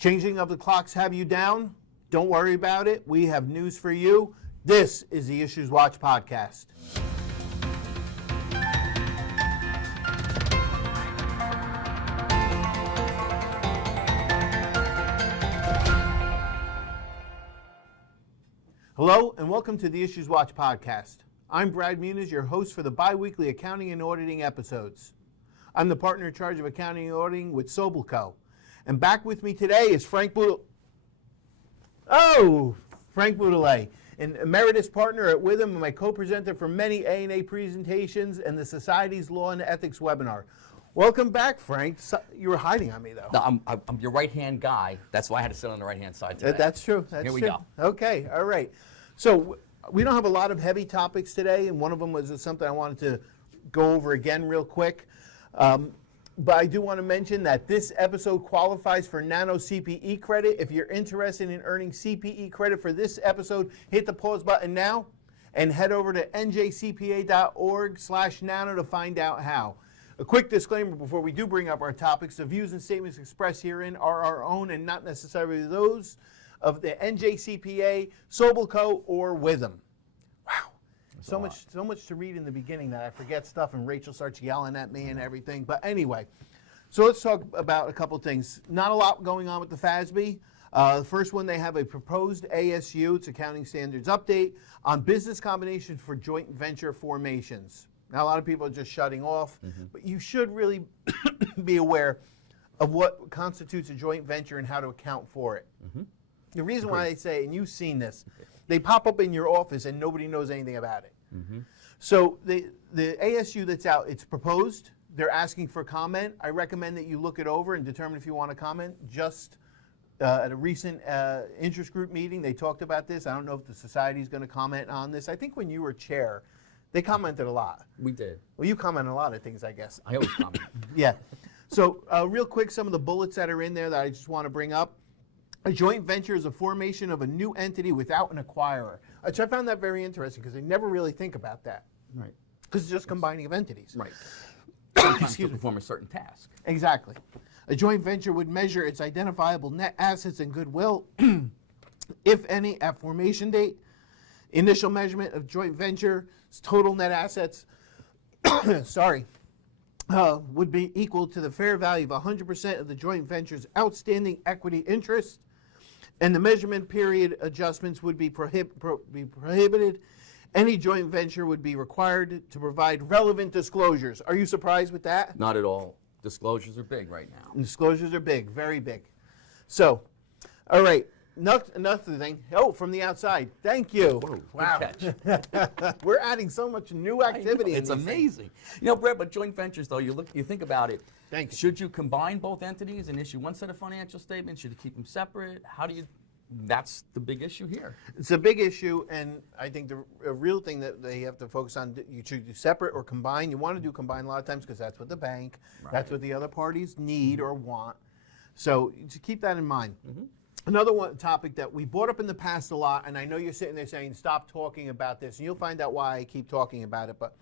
Changing of the clocks have you down? Don't worry about it. We have news for you. This is the IssuesWatch podcast. Hello and welcome to the IssuesWatch podcast. I'm Brad Muniz, your host for the bi-weekly accounting and auditing episodes. I'm the partner in charge of accounting and auditing with Sobelco. And back with me today is Frank Boutillette. Frank Boutillette, an emeritus partner at Witham and my co-presenter for many A&A presentations and the Society's Law and Ethics webinar. Welcome back, Frank. You were hiding on me, though. No, I'm your right-hand guy. That's why I had to sit on the right-hand side today. That's true. Here we go. Okay, all right. So we don't have a lot of heavy topics today, and one of them was something I wanted to go over again real quick. But I do want to mention that this episode qualifies for Nano CPE credit. If you're interested in earning CPE credit for this episode, hit the pause button now and head over to njcpa.org/nano to find out how. A quick disclaimer before we do bring up our topics: the views and statements expressed herein are our own and not necessarily those of the NJCPA, Sobelco, or Witham. Wow. So much to read in the beginning that I forget stuff and Rachel starts yelling at me and everything. But anyway, so let's talk about a couple things. Not a lot going on with the FASB. The first one, they have a proposed ASU, it's Accounting Standards Update, on business combinations for joint venture formations. Now, a lot of people are just shutting off, but you should really be aware of what constitutes a joint venture and how to account for it. The reason why I say, and you've seen this, they pop up in your office and nobody knows anything about it. So the ASU that's out, it's proposed. They're asking for comment. I recommend that you look it over and determine if you want to comment. Just at a recent interest group meeting, they talked about this. I don't know if the society is going to comment on this. I think when you were chair, they commented a lot. We did. Well, you comment on a lot of things, I guess. I always comment. Yeah. So real quick, some of the bullets that are in there that I just want to bring up. A joint venture is a formation of a new entity without an acquirer. Which I found that very interesting because they never really think about that. Right. Because it's just combining of entities. Right. Sometimes to perform a certain task. Exactly. A joint venture would measure its identifiable net assets and goodwill, if any, at formation date. Initial measurement of joint venture's total net assets would be equal to the fair value of 100% of the joint venture's outstanding equity interest, and the measurement period adjustments would be prohibited. Any joint venture would be required to provide relevant disclosures. Are you surprised with that? Not at all. Disclosures are big right now. Disclosures are big, very big. So, all right, another thing. Oh, from the outside. Thank you. Whoa, wow. Good catch. We're adding so much new activity. It's amazing. You know, Brett, but joint ventures, though, you think about it. Thank you. Should you combine both entities and issue one set of financial statements? Should you keep them separate? That's the big issue here. It's a big issue, and I think the real thing that they have to focus on, you should do separate or combine. You want to do combine a lot of times because that's what the bank, that's what the other parties need or want. So to keep that in mind. Another topic that we brought up in the past a lot, and I know you're sitting there saying, stop talking about this, and you'll find out why I keep talking about it, but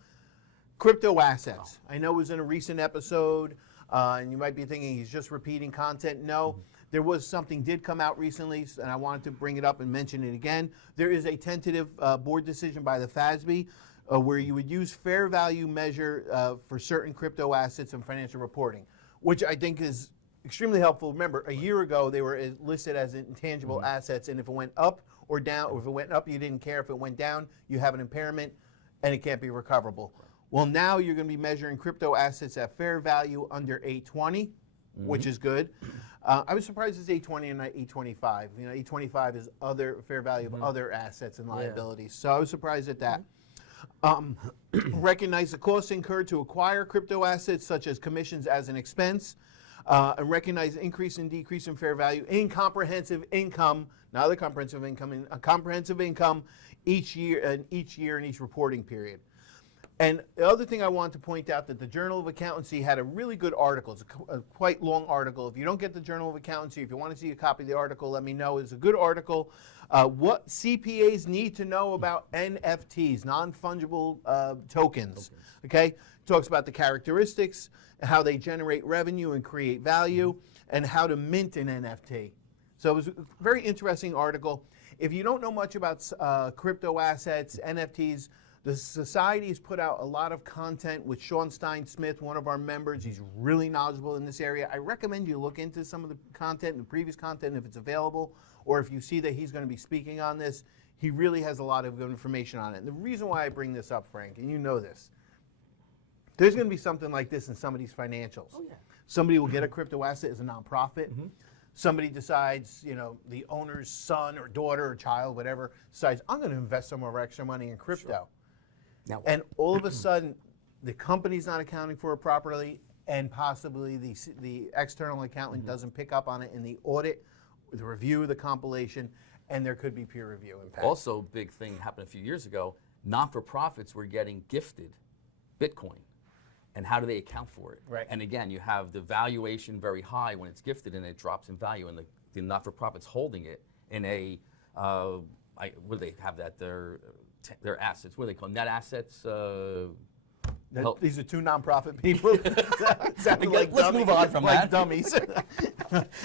crypto assets. I know it was in a recent episode, and you might be thinking he's just repeating content. No. There was something did come out recently, and I wanted to bring it up and mention it again. There is a tentative board decision by the FASB where you would use fair value measure for certain crypto assets and financial reporting, which I think is extremely helpful. Remember, a year ago they were listed as intangible assets, and if it went up or down, or if it went up you didn't care, if it went down you have an impairment and it can't be recoverable. Well, now you're going to be measuring crypto assets at fair value under 820, which is good. I was surprised it's 820 and not 825. You know, 825 is other fair value of other assets and liabilities. So I was surprised at that. Recognize the costs incurred to acquire crypto assets, such as commissions, as an expense. And recognize increase and decrease in fair value in comprehensive income, not the comprehensive income, comprehensive income each year in each reporting period. And the other thing I want to point out that the Journal of Accountancy had a really good article. It's a quite long article. If you don't get the Journal of Accountancy, if you want to see a copy of the article, let me know. It's a good article. What CPAs need to know about NFTs, non-fungible tokens. Okay, talks about the characteristics, how they generate revenue and create value, and how to mint an NFT. So it was a very interesting article. If you don't know much about crypto assets, NFTs, the Society's put out a lot of content with Sean Stein-Smith, one of our members. He's really knowledgeable in this area. I recommend you look into some of the content, the previous content, if it's available, or if you see that he's going to be speaking on this. He really has a lot of good information on it. And the reason why I bring this up, Frank, and you know this, there's going to be something like this in somebody's financials. Oh, yeah. Somebody will get a crypto asset as a nonprofit. Somebody decides, the owner's son or daughter or child, whatever, decides, I'm going to invest some of our extra money in crypto. Sure. Now, And all of a sudden, the company's not accounting for it properly, and possibly the external accountant doesn't pick up on it in the audit, the review, the compilation, and there could be peer review impact. also, big thing happened a few years ago. Non-for-profits were getting gifted Bitcoin. And how do they account for it? Right. And again, you have the valuation very high when it's gifted, and it drops in value, and the not-for-profits holding it in a, what do they have that? Their assets. What do they call net assets? These are two nonprofit people. Let's move on from like that. Dummies.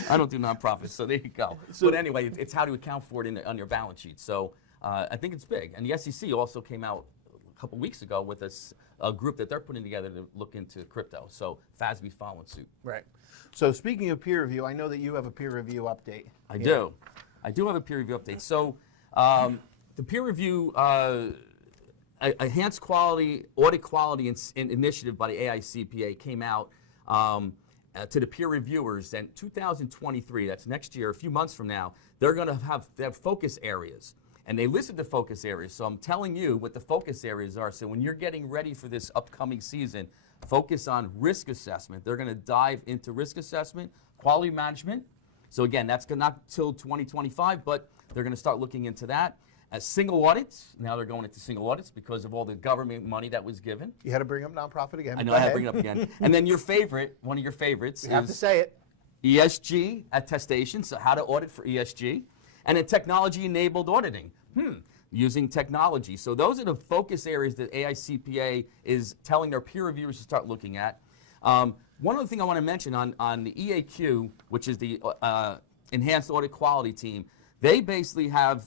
I don't do nonprofits, so there you go. But anyway, it's how to account for it on your balance sheet. So I think it's big. And the SEC also came out a couple weeks ago with a group that they're putting together to look into crypto. So FASB's following suit. Right. So speaking of peer review, I know that you have a peer review update. I do. I do have a peer review update. So the peer review enhanced quality, audit quality initiative by the AICPA came out to the peer reviewers, and 2023, that's next year, a few months from now, they're going to have focus areas. And they listed the focus areas. So I'm telling you what the focus areas are. So when you're getting ready for this upcoming season, focus on risk assessment. They're going to dive into risk assessment, quality management. So again, that's not till 2025, but they're going to start looking into that. As single audits, now they're going into single audits because of all the government money that was given. You had to bring up nonprofit again. I know, I had to bring it up again. And then your favorite, one of your favorites, You have to say it. ESG attestation, so how to audit for ESG. And then technology-enabled auditing, using technology. So those are the focus areas that AICPA is telling their peer reviewers to start looking at. One other thing I want to mention on the EAQ, which is the Enhanced Audit Quality Team, they basically have,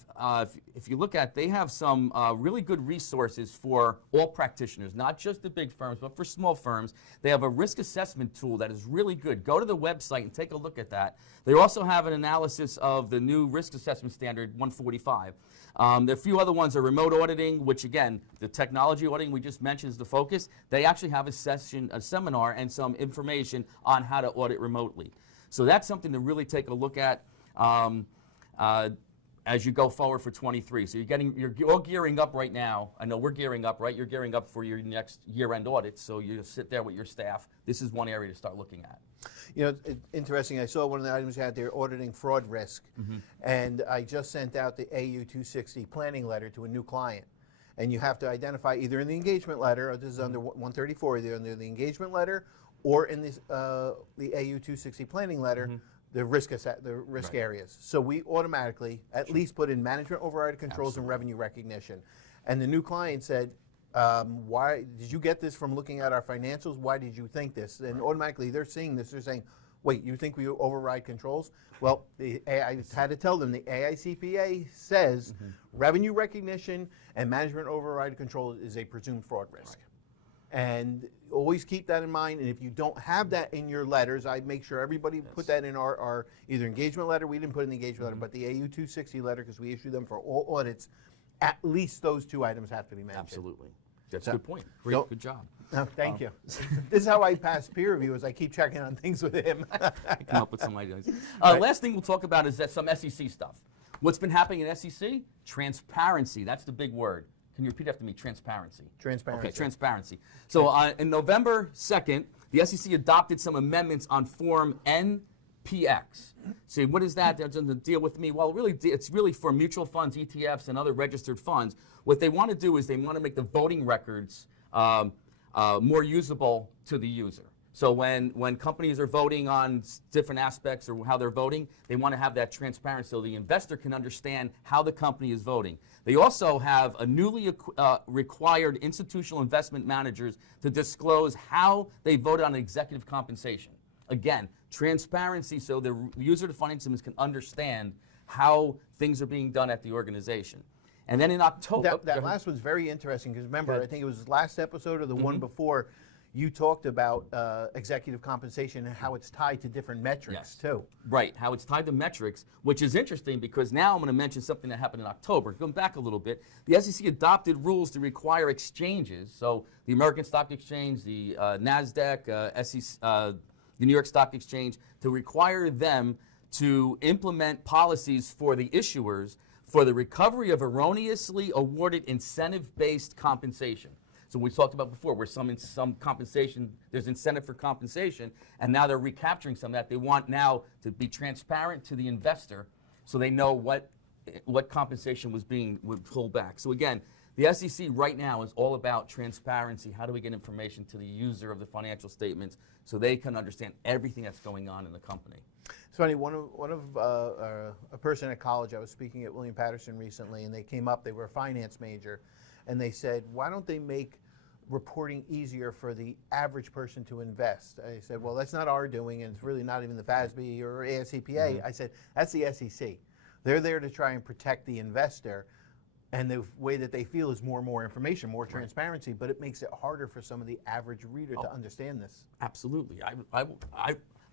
if you look at, they have some really good resources for all practitioners, not just the big firms, but for small firms. They have a risk assessment tool that is really good. Go to the website and take a look at that. They also have an analysis of the new risk assessment standard 145. There are a few other ones, are remote auditing, which again, the technology auditing we just mentioned is the focus. They actually have a seminar and some information on how to audit remotely. So that's something to really take a look at. As you go forward for 23. So you're all gearing up right now. I know we're gearing up, right? You're gearing up for your next year-end audit, so you sit there with your staff. This is one area to start looking at. You know, it's interesting. I saw one of the items you had there, auditing fraud risk, and I just sent out the AU 260 planning letter to a new client. And you have to identify either in the engagement letter, or this is under 134, either under the engagement letter or in this, the AU 260 planning letter, the risk areas. So we automatically at least put in management override controls and revenue recognition. And the new client said, why did you get this from looking at our financials? Why did you think this? And automatically they're seeing this. They're saying, wait, you think we override controls? Well, I had to tell them the AICPA says revenue recognition and management override control is a presumed fraud risk. And always keep that in mind. And if you don't have that in your letters, I make sure everybody put that in our either engagement letter. We didn't put in the engagement letter, but the AU 260 letter, because we issue them for all audits. At least those two items have to be mentioned. Absolutely. That's a good point. Great, good job. Thank you. This is how I pass peer review, is I keep checking on things with him. Come up with some ideas. Last thing we'll talk about is that some SEC stuff. What's been happening in SEC? Transparency. That's the big word. Can you repeat after me? Transparency. Transparency. Okay, transparency. So in November 2nd, the SEC adopted some amendments on Form NPX. See, what is that? That doesn't deal with me. Well, really, it's really for mutual funds, ETFs, and other registered funds. What they want to do is they want to make the voting records more usable to the user. So when companies are voting on different aspects or how they're voting, they want to have that transparency so the investor can understand how the company is voting. They also have a newly required institutional investment managers to disclose how they voted on executive compensation. Again, transparency so the user of the financial statements can understand how things are being done at the organization. And then in October... That last one's very interesting because remember, Good. I think it was last episode or the one before, you talked about executive compensation and how it's tied to different metrics too. Right, how it's tied to metrics, which is interesting because now I'm going to mention something that happened in October. Going back a little bit, the SEC adopted rules to require exchanges, so the American Stock Exchange, the NASDAQ, the New York Stock Exchange, to require them to implement policies for the issuers for the recovery of erroneously awarded incentive-based compensation. So we talked about before, where some compensation, there's incentive for compensation, and now they're recapturing some of that. They want now to be transparent to the investor, so they know what compensation was being pulled back. So again, the SEC right now is all about transparency. How do we get information to the user of the financial statements so they can understand everything that's going on in the company? It's funny, a person at college, I was speaking at William Patterson recently, and they came up, they were a finance major, and they said, why don't they make reporting easier for the average person to invest? I said, well, that's not our doing, and it's really not even the FASB or AICPA. I said, that's the SEC. They're there to try and protect the investor, and the way that they feel is more and more information, more transparency, but it makes it harder for some of the average reader to understand this. Absolutely.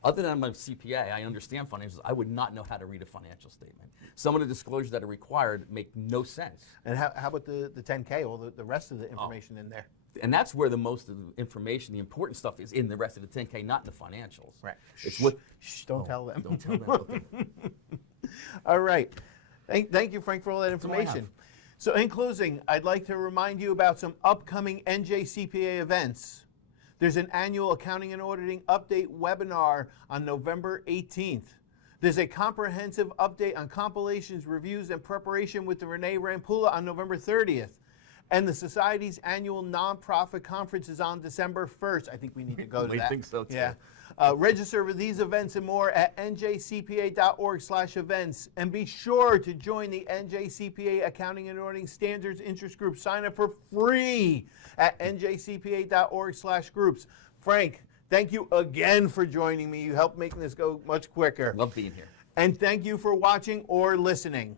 Other than I'm a CPA, I understand financials. I would not know how to read a financial statement. Some of the disclosures that are required make no sense. And how about the 10K, all the rest of the information in there? And that's where the most of the information, the important stuff, is in the rest of the 10K, not in the financials. Right. It's what. Don't tell them. Don't tell them. Okay. All right. Thank you, Frank, for all that all I information. have. So in closing, I'd like to remind you about some upcoming NJCPA events. There's an annual accounting and auditing update webinar on November 18th. There's a comprehensive update on compilations, reviews, and preparation with the Renee Rampula on November 30th. And the Society's annual nonprofit conference is on December 1st. I think we need to go to that. I think so, too. Yeah. Register for these events and more at njcpa.org/events. And be sure to join the NJCPA Accounting and Auditing Standards Interest Group. Sign up for free at njcpa.org/groups. Frank, thank you again for joining me. You helped making this go much quicker. Love being here. And thank you for watching or listening.